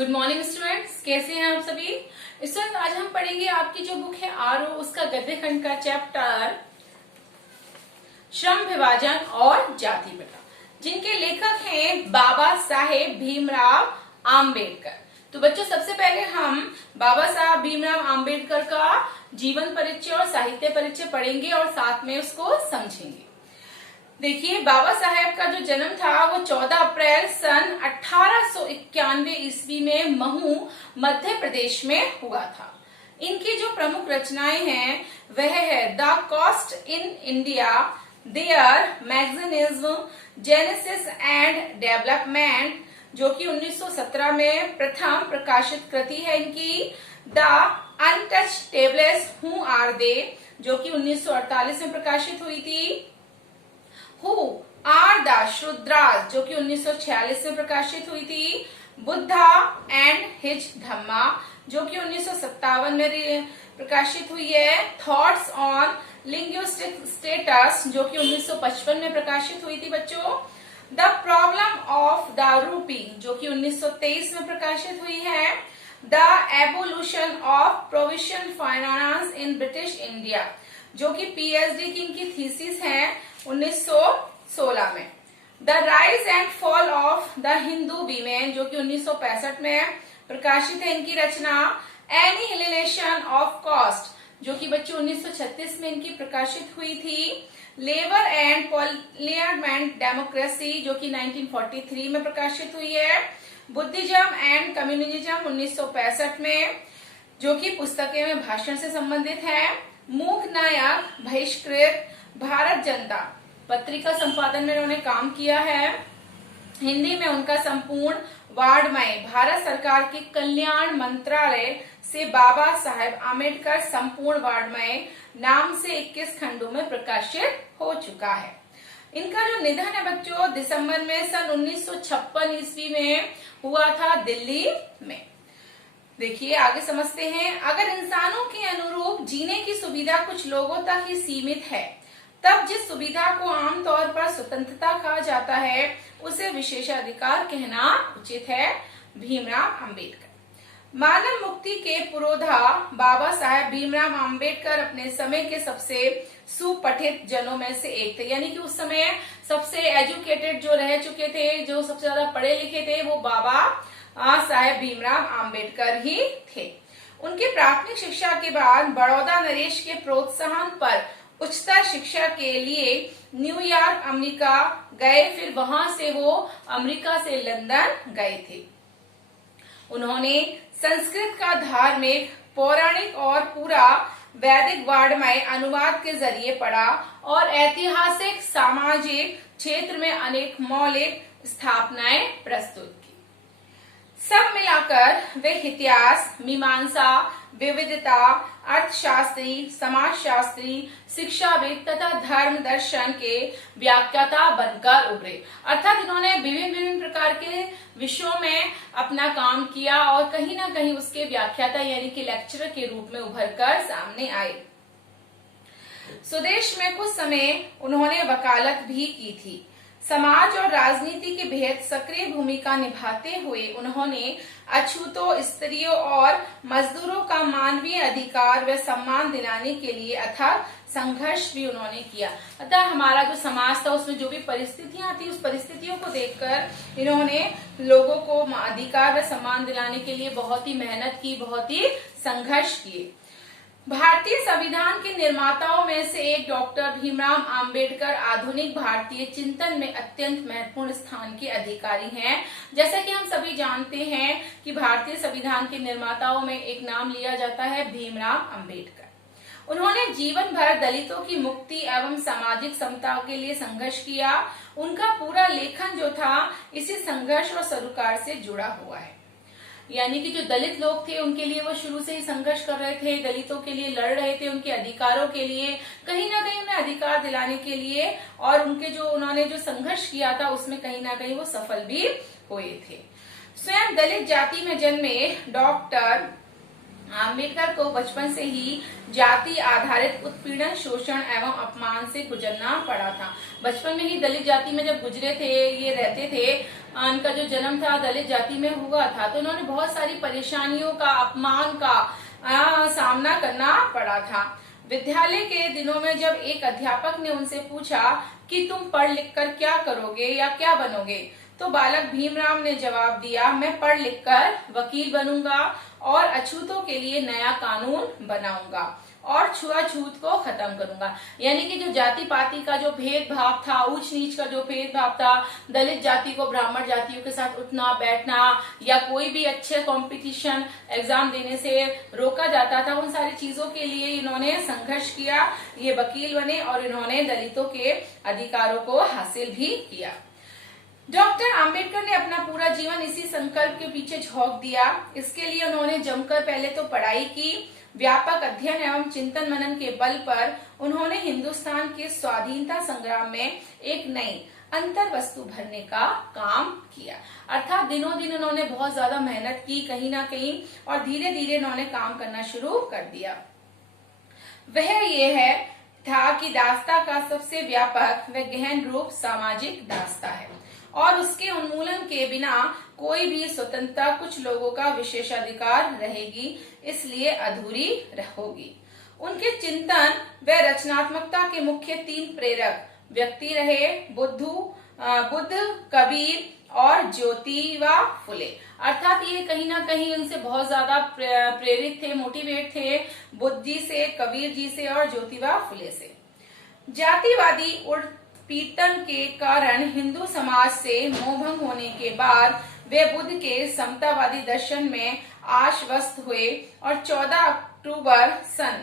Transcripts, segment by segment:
Good morning students, कैसे हैं आप सभी। स्टूडेंट, आज हम पढ़ेंगे आपकी जो बुक है आरओ, उसका गद्य खंड का चैप्टर श्रम विभाजन और जाति प्रथा, जिनके लेखक हैं बाबा साहेब भीमराव आम्बेडकर। तो बच्चों, सबसे पहले हम बाबा साहब भीमराव आम्बेडकर का जीवन परिचय और साहित्य परिचय पढ़ेंगे और साथ में उसको समझेंगे। देखिए, बाबा साहेब का जो जन्म था वो 14 अप्रैल सन 1891 ईस्वी में महू, मध्य प्रदेश में हुआ था। इनकी जो प्रमुख रचनाएं हैं वह है the castes in India, their mechanism, genesis and development, जो कि 1917 में प्रथम प्रकाशित कृति है इनकी। The untouchables who are they, जो कि 1948 में प्रकाशित हुई थी। हु आर द शूद्रास, जो कि 1946 में प्रकाशित हुई थी। बुद्धा एंड हिज धम्मा, जो कि 1957 में प्रकाशित हुई है। थॉट्स ऑन लिंग्विस्टिक स्टेटस, जो कि 1955 में प्रकाशित हुई थी बच्चों। The problem of the rupee, जो कि 1923 में प्रकाशित हुई है। The evolution of provision finance in British India, जो कि पीएचडी की इनकी थीसिस है 1916 में। The rise and fall of the Hindu women, जो कि 1965 में प्रकाशित है इनकी रचना। एनिहिलेशन ऑफ कास्ट, जो कि बच्चों 1936 में इनकी प्रकाशित हुई थी। लेबर एंड पार्लियामेंट डेमोक्रेसी, जो कि 1943 में प्रकाशित हुई है। बुद्धिज्म एंड कम्युनिज्म 1965 में, जो कि पुस्तकें में भाषण से संबंधित है। मूक नायक बहिष्कृत, भारत जनता पत्रिका संपादन में उन्होंने काम किया है। हिंदी में उनका संपूर्ण वाङ्मय भारत सरकार के कल्याण मंत्रालय से बाबा साहेब आम्बेडकर संपूर्ण वाङ्मय नाम से 21 खंडों में प्रकाशित हो चुका है। इनका जो निधन है बच्चों दिसंबर में सन 1956 ईस्वी में हुआ था, दिल्ली में। देखिए, आगे समझते हैं। अगर इंसानों के अनुरूप जीने की सुविधा कुछ लोगों तक ही सीमित है, तब जिस सुविधा को आमतौर पर स्वतंत्रता कहा जाता है उसे विशेषाधिकार कहना उचित है। भीमराव आम्बेडकर। मानव मुक्ति के पुरोधा बाबा साहेब भीमराव आम्बेडकर अपने समय के सबसे सुपठित जनों में से एक थे। यानी कि उस समय सबसे एजुकेटेड जो रह चुके थे, जो सबसे ज्यादा पढ़े लिखे थे, वो बाबा साहेब भीमराव आम्बेडकर ही थे। उनकी प्राथमिक शिक्षा के बाद बड़ौदा नरेश के प्रोत्साहन पर उच्चतर शिक्षा के लिए न्यूयॉर्क अमेरिका गए। फिर वहां से वो अमेरिका से लंदन गए थे। उन्होंने संस्कृत का धार्मिक, पौराणिक और पूरा वैदिक वाङ्मय अनुवाद के जरिए पढ़ा और ऐतिहासिक, सामाजिक क्षेत्र में अनेक मौलिक स्थापनाएं प्रस्तुत की। सब मिलाकर वे इतिहास, मीमांसा, विविधता, अर्थशास्त्री, समाजशास्त्री, शिक्षाविद तथा धर्म दर्शन के व्याख्याता बनकर उभरे। अर्थात इन्होंने विभिन्न प्रकार के विषयों में अपना काम किया और कहीं ना कहीं उसके व्याख्याता यानी कि लेक्चरर के रूप में उभरकर सामने आए। स्वदेश में कुछ समय उन्होंने वकालत भी की थी। समाज और राजनीति की बेहद सक्रिय भूमिका निभाते हुए उन्होंने अछूतों, स्त्रियों और मजदूरों का मानवीय अधिकार व सम्मान दिलाने के लिए अथक संघर्ष भी उन्होंने किया। अतः हमारा जो समाज था उसमें जो भी परिस्थितियां थी, उस परिस्थितियों को देखकर इन्होंने लोगों को अधिकार व सम्मान दिलाने के लिए बहुत ही मेहनत की, बहुत ही संघर्ष किए। भारतीय संविधान के निर्माताओं में से एक डॉक्टर भीमराव आम्बेडकर आधुनिक भारतीय चिंतन में अत्यंत महत्वपूर्ण स्थान के अधिकारी हैं। जैसा कि हम सभी जानते हैं कि भारतीय संविधान के निर्माताओं में एक नाम लिया जाता है भीमराव आम्बेडकर। उन्होंने जीवन भर दलितों की मुक्ति एवं सामाजिक समता के लिए संघर्ष किया। उनका पूरा लेखन जो था इसी संघर्ष और सरोकार से जुड़ा हुआ है। यानी कि जो दलित लोग थे उनके लिए वो शुरू से ही संघर्ष कर रहे थे, दलितों के लिए लड़ रहे थे, उनके अधिकारों के लिए, कहीं ना कहीं उन्हें अधिकार दिलाने के लिए, और उनके जो उन्होंने जो संघर्ष किया था उसमें कहीं ना कहीं वो सफल भी हुए थे। स्वयं दलित जाति में जन्मे डॉक्टर आम्बेडकर को बचपन से ही जाति आधारित उत्पीड़न, शोषण एवं अपमान से गुजरना पड़ा था। बचपन में ही दलित जाति में जब गुजरे थे, ये रहते थे, उनका जो जन्म था दलित जाति में हुआ था, तो उन्होंने बहुत सारी परेशानियों का, अपमान का सामना करना पड़ा था। विद्यालय के दिनों में जब एक अध्यापक ने उनसे पूछा कि तुम पढ़ लिख कर क्या करोगे या क्या बनोगे, तो बालक भीमराव ने जवाब दिया, मैं पढ़ लिख कर वकील बनूंगा और अछूतों के लिए नया कानून बनाऊंगा और छुआछूत को खत्म करूंगा। यानी कि जो जाति पाति का जो भेदभाव था, ऊंच नीच का जो भेदभाव था, दलित जाति को ब्राह्मण जातियों के साथ उठना बैठना या कोई भी अच्छे कंपटीशन एग्जाम देने से रोका जाता था, उन सारी चीजों के लिए इन्होंने संघर्ष किया। ये वकील बने और इन्होंने दलितों के अधिकारों को हासिल भी किया। डॉक्टर आम्बेडकर ने अपना पूरा जीवन इसी संकल्प के पीछे झोंक दिया। इसके लिए उन्होंने जमकर पहले तो पढ़ाई की, व्यापक अध्ययन एवं चिंतन मनन के बल पर उन्होंने हिंदुस्तान के स्वाधीनता संग्राम में एक नई अंतर वस्तु भरने का काम किया। अर्थात दिनों दिन उन्होंने बहुत ज्यादा मेहनत की कहीं ना कहीं, और धीरे धीरे उन्होंने काम करना शुरू कर दिया। वह ये था कि दास्ता का सबसे व्यापक व गहन रूप सामाजिक दास्ता है और उसके उन्मूलन के बिना कोई भी स्वतंत्रता कुछ लोगों का विशेषाधिकार रहेगी, इसलिए अधूरी होगी। उनके चिंतन व रचनात्मकता के मुख्य 3 प्रेरक व्यक्ति रहे, बुद्ध, कबीर और ज्योतिबा फुले। अर्थात ये कहीं ना कहीं उनसे बहुत ज्यादा प्रेरित थे, मोटिवेट थे, बुद्ध जी से, कबीर जी से और ज्योतिबा फुले से। जातिवादी उत्पीड़न के कारण हिंदू समाज से मोहभंग होने के बाद वे बुद्ध के समतावादी दर्शन में आश्वस्त हुए और 14 अक्टूबर सन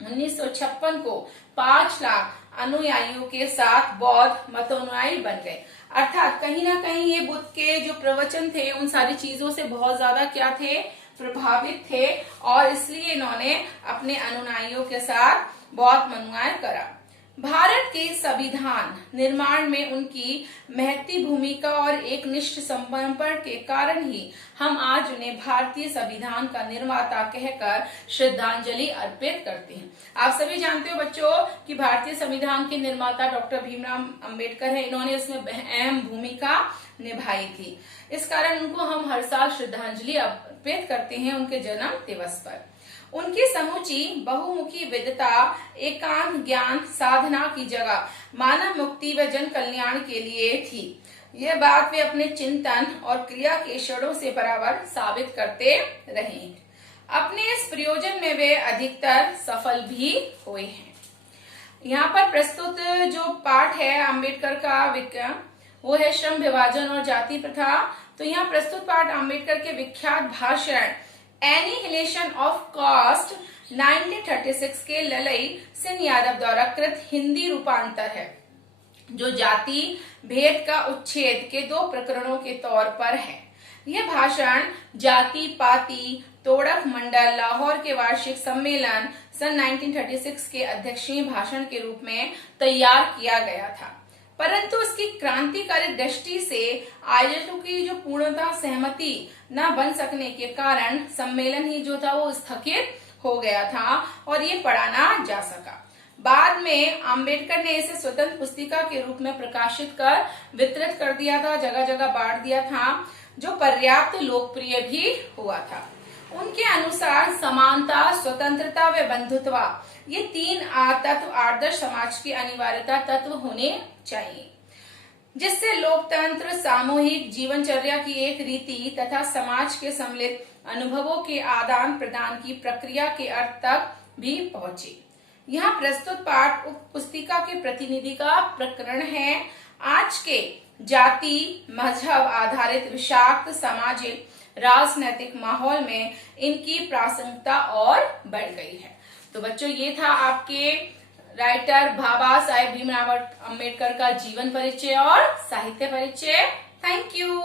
1956 को 5 लाख अनुयायियों के साथ बौद्ध मतनुयायी बन गए। अर्थात कहीं ना कहीं ये बुद्ध के जो प्रवचन थे उन सारी चीजों से बहुत ज्यादा क्या थे, प्रभावित थे, और इसलिए इन्होंने अपने अनुयायियों के साथ बौद्ध अनुयायी करा। भारत के संविधान निर्माण में उनकी महती भूमिका और एक निष्ठ समर्पण के कारण ही हम आज उन्हें भारतीय संविधान का निर्माता कहकर श्रद्धांजलि अर्पित करते हैं। आप सभी जानते हो बच्चों कि भारतीय संविधान के निर्माता डॉक्टर भीमराव अंबेडकर हैं। इन्होंने उसमें अहम भूमिका निभाई थी। इस कारण उनको हम हर साल श्रद्धांजलि अर्पित करते हैं उनके जन्म दिवस पर। उनकी समूची बहुमुखी विद्वता, एकांत ज्ञान साधना की जगह मानव मुक्ति व जन कल्याण के लिए थी। यह बात वे अपने चिंतन और क्रिया के क्षणों से बराबर साबित करते रहे। अपने इस प्रयोजन में वे अधिकतर सफल भी हुए हैं। यहाँ पर प्रस्तुत जो पाठ है अम्बेडकर का वो है श्रम विभाजन और जाति प्रथा। तो यहाँ प्रस्तुत पाठ अम्बेडकर के विख्यात भाषण एनिहिलेशन ऑफ कास्ट 1936 के ललई सिंह यादव द्वारा कृत हिंदी रूपांतर है, जो जाति भेद का उच्छेद के 2 प्रकरणों के तौर पर है। यह भाषण जाति पाति तोड़क मंडल लाहौर के वार्षिक सम्मेलन सन 1936 के अध्यक्षीय भाषण के रूप में तैयार किया गया था, परंतु उसकी क्रांतिकारी दृष्टि से आयोजकों की जो पूर्णतः सहमति न बन सकने के कारण सम्मेलन ही जो था वो स्थगित हो गया था और ये पढ़ा ना जा सका। बाद में अंबेडकर ने इसे स्वतंत्र पुस्तिका के रूप में प्रकाशित कर वितरित कर दिया था, जगह जगह बांट दिया था, जो पर्याप्त लोकप्रिय भी हुआ था। उनके अनुसार समानता, स्वतंत्रता व बंधुत्व ये 3 तत्व आदर्श समाज की अनिवार्यता तत्व होने चाहिए, जिससे लोकतंत्र, सामूहिक जीवनचर्या की एक रीति तथा समाज के सम्मिलित अनुभवों के आदान प्रदान की प्रक्रिया के अर्थ तक भी पहुंचे। यहाँ प्रस्तुत पाठ उप पुस्तिका के प्रतिनिधि का प्रकरण है। आज के जाति मजहब आधारित विषाक्त सामाजिक राजनैतिक माहौल में इनकी प्रासंगिकता और बढ़ गई है। तो बच्चों ये था आपके राइटर बाबा साहेब भीमराव अम्बेडकर का जीवन परिचय और साहित्य परिचय। Thank you.